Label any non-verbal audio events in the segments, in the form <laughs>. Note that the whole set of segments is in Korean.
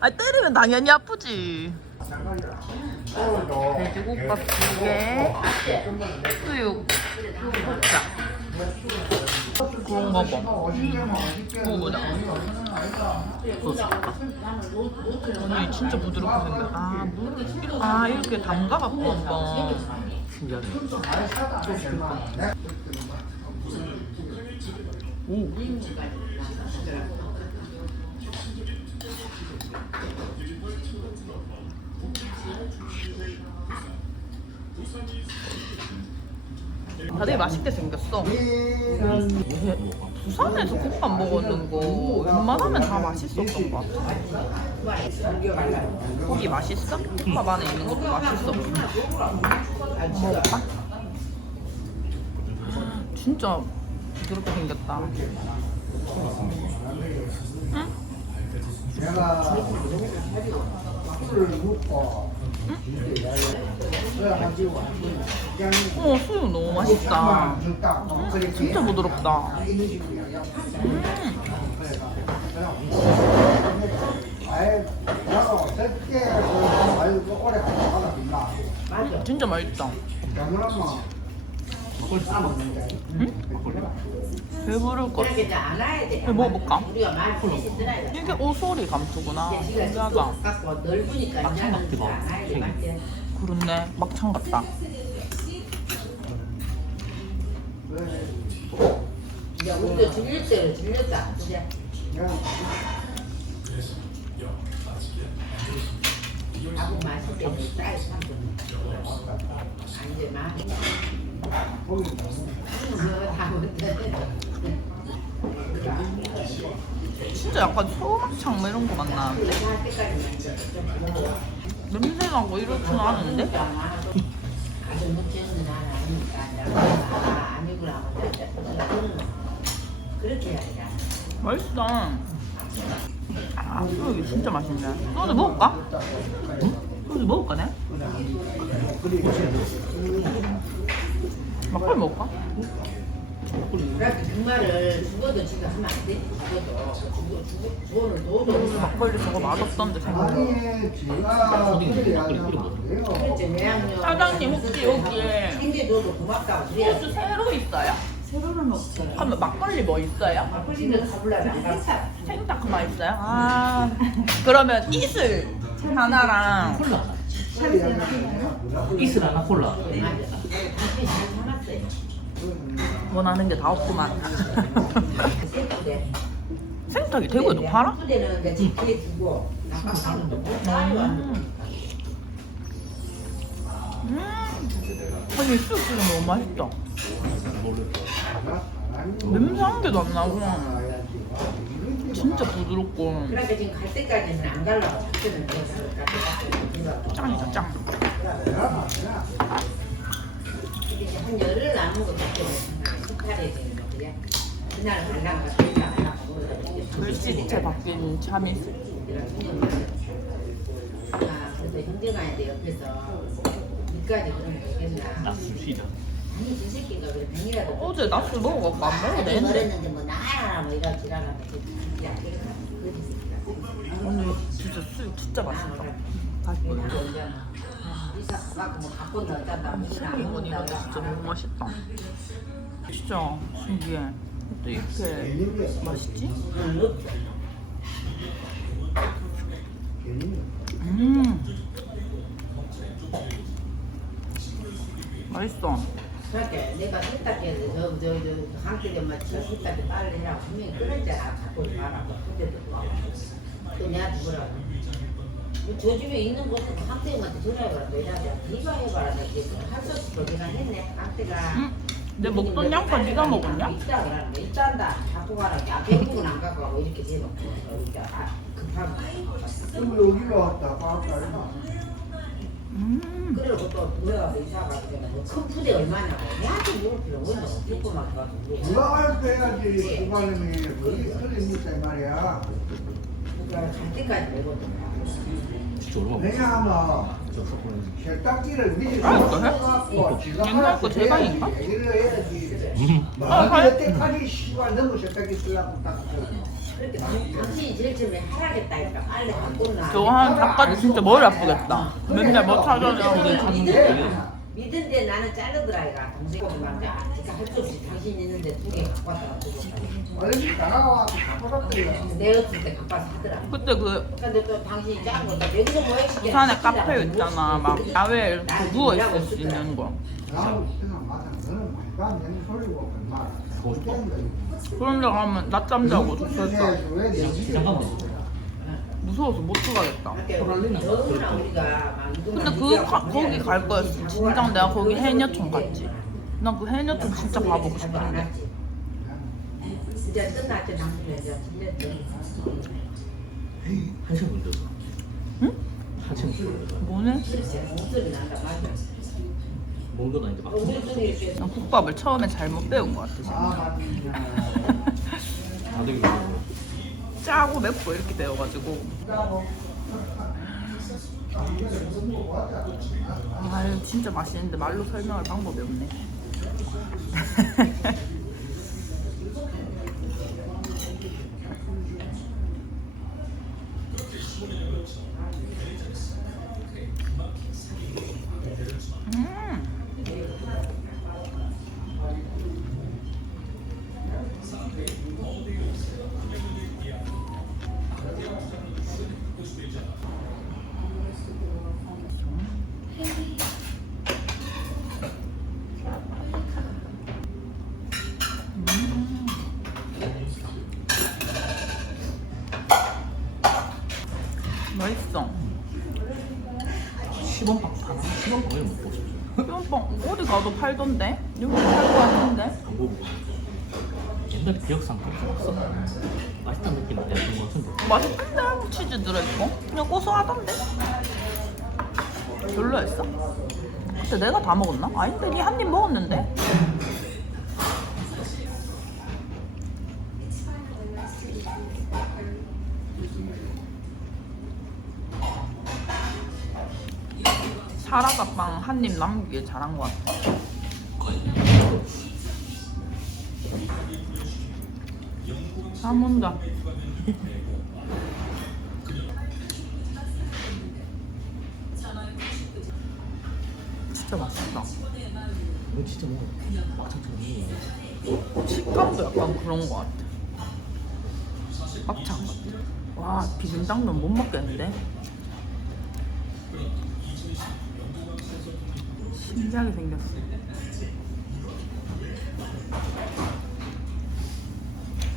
아 때리면 당연히 아프지. 돼지국밥 두 개, 수육, 곱자. 그런가 봐. 먹어보자. 소스. 언니 진짜 부드럽게 생겼. 아, 물. 아 이렇게 담가갖고 한번. 신기하네. 오. 다들 맛있게 생겼어. 부산에서 국밥 먹었는 거 웬만하면 다 맛있었던 것 같아. 고기 맛있어? 국밥 안에 있는 것도 맛있어. 먹어볼까? 진짜 부드럽게 생겼다. 응? 내가 술을 그래가지고 어, 수육 너무 맛있다. 줬다 그렇게 진짜 부드럽다. 음. 아유 오래 가다가 빛나 진짜 맛있다. 싸먹는데 배부를 것. 그렇게 안 와야 돼. 이거 먹어볼까? 우리가 말 셋이 들어야 돼. 이게 오소리 감투구나. 신기하다. 갖고 넓으니까 막창 나는 같기도 안 와야 돼. 맞지? 그렇네. 막창 같다. 이제 우리도 질릴 대로 질렸다. 이제 하고 맛있게 쌀 삼분. 아 이제 맛. 그거 다 못해. 진짜 약간 소막창 뭐 이런 거좀 냄새 나고 이렇진 않은데? 맛있다. 아, 수육이 진짜 맛있네. 소주 먹을까? 응? 소주 먹을까, 네? 막걸리 먹을까? 그렇게 그 말을 죽어도 지금 하면 안 돼. 죽어도 죽어 죽어 죽어를 넣어도 막걸리 저거 맛없던데 생각. 아니 제가 그래 하면 돼요 그렇지 외양료 사장님, 혹시 여기에 생계 넣어도 고맙다고 그래야 소주 새로 있어요? 새로는 없어요. 그러면 막걸리 뭐 있어요? 막걸리는 가불라면 안 갔어. 생닭만 있어요? 아, 그러면 이슬 하나랑 콜라 하면 이슬 하나 콜라 맞아. 당신 잘 참았어요. 원하는 게 다 없구만. 생닭이 대구에도 팔아? 음. 음. 아니 수육 지금 너무 맛있다. 냄새 한 개도 안 나고 진짜 부드럽고 짱이다 짱. 이제 한 열흘 남은 거 같아요. 18일 되는 거 그냥 그날 가려고 그날 가려고 그러고 글씨체 바뀐 참이슬. 아 그래서 힘들어야 옆에서 니까지 그러면 되겠나? 낙수시다 아니 저 새끼가 그래 병이라도 어제 낮술 먹어갖고 안 먹어도 되는데. 그랬는데 뭐 나야 뭐 이런 지랄하면 야 그지 새끼가 오늘 진짜 수육 진짜 맛있다. 뭐 넣었다 뭐 어머니가 진짜 너무 맛있다. 진짜 신기해. 어떻게 이렇게 맛있지? 음. 맛있어. 그렇게 내가 세탁기에서 저저저 한 끼에 막 세탁기 빨래라고 분명히 그랬잖아 갖고 가라고 그때도 또 내가 뭐라고 저 집에 있는 것도 한때한테 전화해봐라 내가 네가 해봐라. 내가 할수 없이 거기가 했네. 응? 내 먹던 양파 네가 먹었냐? 있다 그러는데. 있단다. 갖고 가라. 야 배국은 안 갖고 가고 이렇게 대놓고. 이제 아 급하고 그럼 여기로 왔다. 갔다. 음. 그리고 또 들어가서 이사 가지고 뭐큰 푸대 얼마냐고 내한테 물을 필요 없는데 조금만 가서. 물어 누가 알고 해야지. 수관님이 어디 틀립니까 이 말이야 그러니까 진짜 얼마 왜냐하면 세탁기를 미리 아, 이거 해? 갖고 지가 옛날 거 제방인가? 얘기를 해야지 음. 뭐 아, 할- 여태까지 시간 너무 세탁기 쓰려고 딱 그렇게 당신이 제일 처음에 하라겠다니까 빨리 갖고 나. 저거 한 닭까지 진짜 머리 아프겠다. 맨날 뭐 찾아내고 믿은, 믿은데 나는 자르더라 이가 동생한테 아직 할수 없이 당신 있는데 두 개 갖고 왔다가 때 나가와 바꿔놨대요. 내 없을 때 갖고 와서 하더라. 그때 그 근데 또 당신이 작은 거나 여기서 뭐 했지? 부산에 카페 있잖아. 막 야외에 이렇게 누워 있을 수 있는 거. 나하고 있으면 맞아. 너는 말도 안 되는 소리고 말. 그런 데 가면 낮잠 자고 좋겠다. 왜 잠깐만. 무서워서 못 들어가겠다. 근데 그 가- 거기 갈 거였어. 진짜 내가 거기 해녀촌 갔지. 난 그 해녀촌 진짜 가보고 싶었는데. 이제 끝났지 당신 이제 진짜 한참 걸렸어. 응? 한참 걸렸어. 뭐네? 난 국밥을 처음에 잘못 배운 것 같아. 아 <laughs> 다들 이거 짜고 맵고 이렇게 배워가지고. 아유 진짜 맛있는데 말로 설명할 방법이 없네. <laughs> 뿅뽕 어디 가도 팔던데? 여기 팔거 같은데? 안 보고. 옛날에 기억상 그렇게 왔어. 맛있다는 느낌 내가 든거 같은데. 맛있던데? 치즈 들어있고 그냥 고소하던데? 별로였어? 그때 내가 다 먹었나? 아닌데 니 한 입 먹었는데? 사라다빵 한 입 남기길 잘한 것 같아. 다 먹는다. 진짜 맛있다. 이거 진짜 뭐 막창처럼 먹는 식감도 약간 그런 것 같아. 막창 같아. 와 비빔당면 못 먹겠는데 신기하게 생겼어.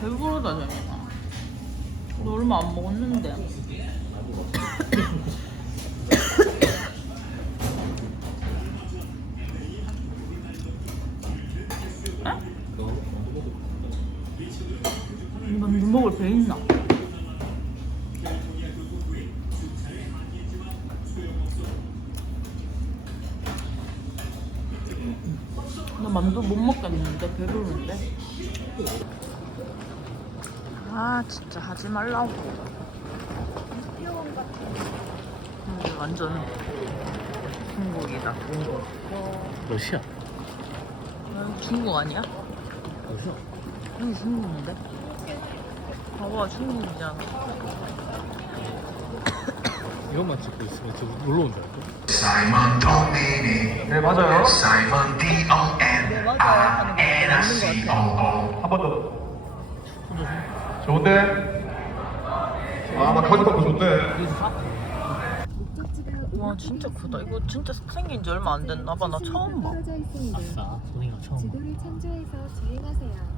배부르다 재민아 너 얼마 안 먹었는데 <coughs> <coughs> 만두 못 먹겠는데 배부른데. 아 진짜 하지 말라고. 음, 완전 중국이다 중국. 러시아. 아, 중국 아니야? 러시아. 여기 중국인데? 봐봐 중국이잖아. 이것만 찍고 있으면 저 놀러 온줄 알고. 네 맞아요. 네 맞아요 하는 거 N 맞는 C 거 O 같아. O. 한번 더. 좋은데? 아, 나 가지 갖고 좋대. 와 진짜 크다. 이거 진짜 생긴 지 얼마 안 됐나 봐. 나 처음 봐. 아싸. 소리가 처음. 봐. 지도를 참조해서 주행하세요.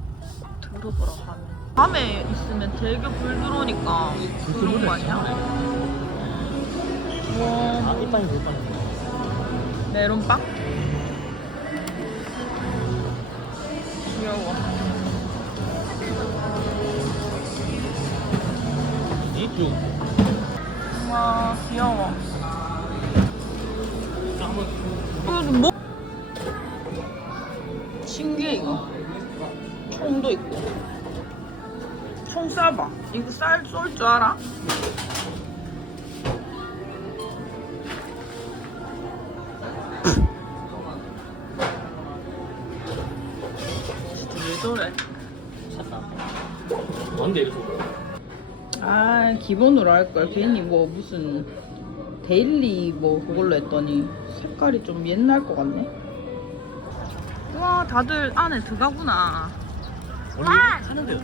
들어보라 하면. 밤에 있으면 되게 불 들어오니까 그런 거 아니야? 와 아 이빨이 못 빠네. 메론빵? 귀여워. 이쪽. 와 귀여워. 이거 뭐? 신기해 이거. 총도 있고. 총 쏴봐. 이거 쌀 쏠 줄 알아? 뭔데 이래서? 기본으로 할 걸 괜히 뭐 무슨 데일리 뭐 그걸로 했더니 색깔이 좀 옛날 것 같네. 와 다들 안에 들어가구나. 원래 하는데요.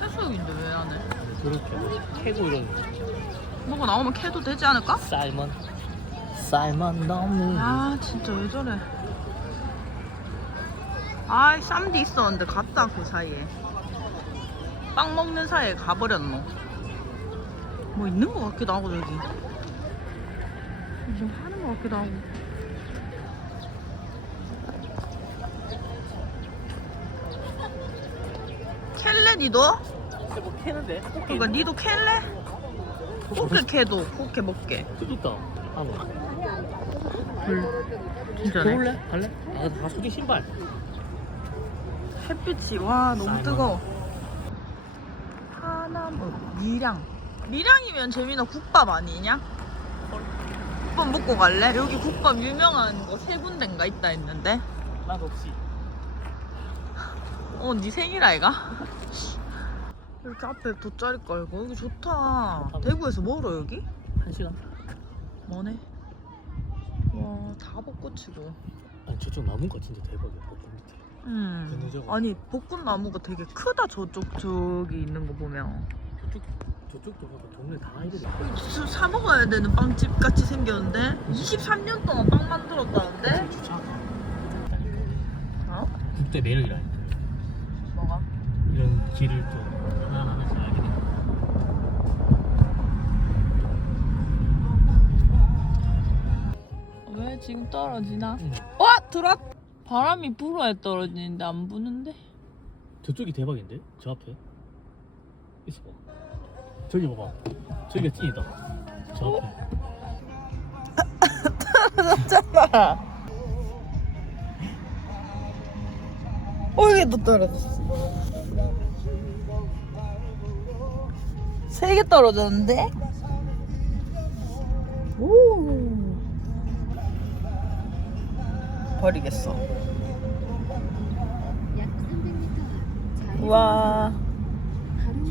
세수욕인데 왜안 해? 그렇게 캐고 이런 뭐가 나오면 캐도 되지 않을까? 쌀먼 쌀먼 너무 아 진짜 왜 저래? 아이 쌈디 있었는데 갔다 그 사이에 빵 먹는 사이에 가버렸노. 뭐 있는 것 같기도 하고 저기. 뭐 하는 것 같기도 하고. 캘래 니도? 뭐 캐는데 그러니까 니도 캘래? 꽃게 캐도 꽃게 먹게. 뜯었다 한번 진짜네. 해볼래? 갈래? 아다 소리 신발 햇빛이 와 너무. 뜨거워. 하나무 밀양. 밀양이면 재민아 국밥 아니냐? 국밥 먹고 갈래? 여기 국밥 유명한 거 세 군데인가 있다 했는데. 난 없이 어, 네 생일 아이가? 이렇게 앞에 돗자리 깔고 여기 좋다. 대구에서 멀어 여기? 한 시간 뭐네? 와, 다 벚꽃이고. 아니 저쪽 나무가 진짜 대박이야 벚꽃 밑에 음. 그늘져가지고. 아니 벚꽃나무가 되게 크다 저쪽 저기 있는 거 보면. 저쪽 저쪽도 보고 동네 다 이래 수- 사 먹어야 되는 빵집 같이 생겼는데 23년 동안 빵 만들었다는데? 주차 어? 국대 매력이라 뭐가? 이런 길을 또 하나하나씩 알게 돼 왜 지금 떨어지나? 응. 와 들어. 바람이 불어야 떨어지는데 안 부는데? 저쪽이 대박인데? 저 앞에 있어 봐 저기 봐봐 저기가 찐이다 저 앞에 잖아. <laughs> 어 이게 또 떨어졌어. 세 개 떨어졌는데? 오. 버리겠어. 약 300m 앞 와.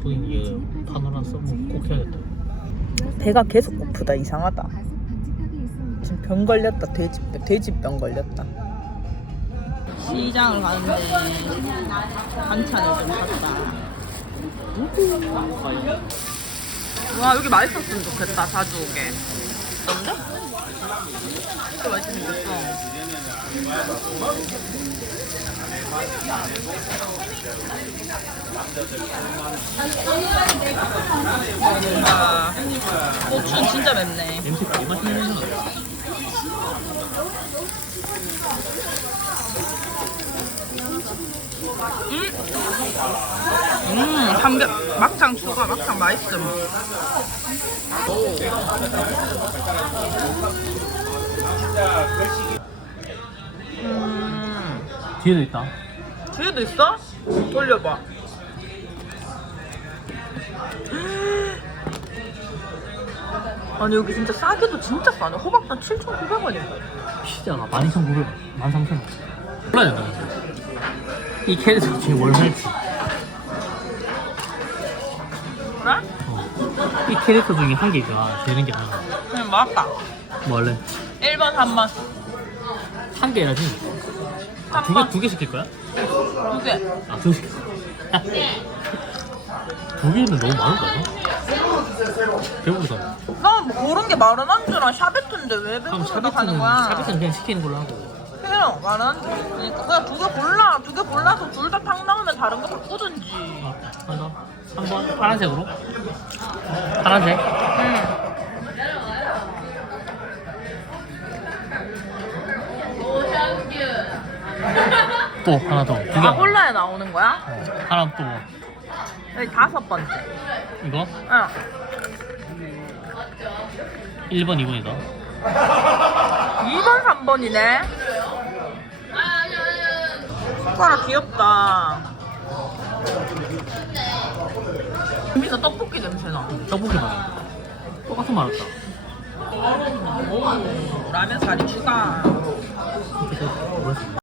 소인 이게 파노라 써면 꼭 해야겠다 배가 계속 고프다 이상하다. 지금 병 걸렸다 돼지병 돼지병 걸렸다. 시장을 가는데 반찬을 좀 샀다. 와 여기 맛있었으면 좋겠다 자주 오게. 어떤데? 진짜 맛있게 생겼어. 고추는 진짜 맵네. 냄새 되게 맛있는 냄새나 음, 삼겹 막창 추가 막창 맛있음. 음, 뒤에도 있다 뒤에도 있어? 돌려봐. 아니 여기 진짜 싸게도 진짜 싸네. 호박단 7,900원이야. 피자가 12,900원 13,000원 몰라야 돼. 이 캐릭터 지금 월말치 그래? 이 캐릭터 중에 한 개가 되는 게 하나 그냥 맛있다. 뭐 할래? 1번, 3번. 한 개라지? 두 개, 3번. 두개 시킬 거야? 두 개. 아, 두 개. 두 개는 너무 많은 거 아니야? 배부르다. 나뭐 그런 게 말은 안 주나 샤베트인데 왜 그럼 배부르다 하는 샤베트는, 거야? 샤베트는 그냥 시키는 걸로 하고. 그래요 말은 안 돼. 그러니까 그냥 두 개 골라 두 개 골라서 둘다팍 나오면 다른 거 바꾸든지 아, 한다. 3번 파란색으로? 파란색? 응. 또 하나 더. 두 개. 아 골라야 나오는 거야? 어, 하나 또 뭐. 여기 다섯 번째 이거? 응 1번, 2번이다. 2번 3번이네 숟가락 귀엽다 여기서 떡볶이 냄새 나 떡볶이 맛. 똑같은 맛 같다. 오 라면 사리 추가?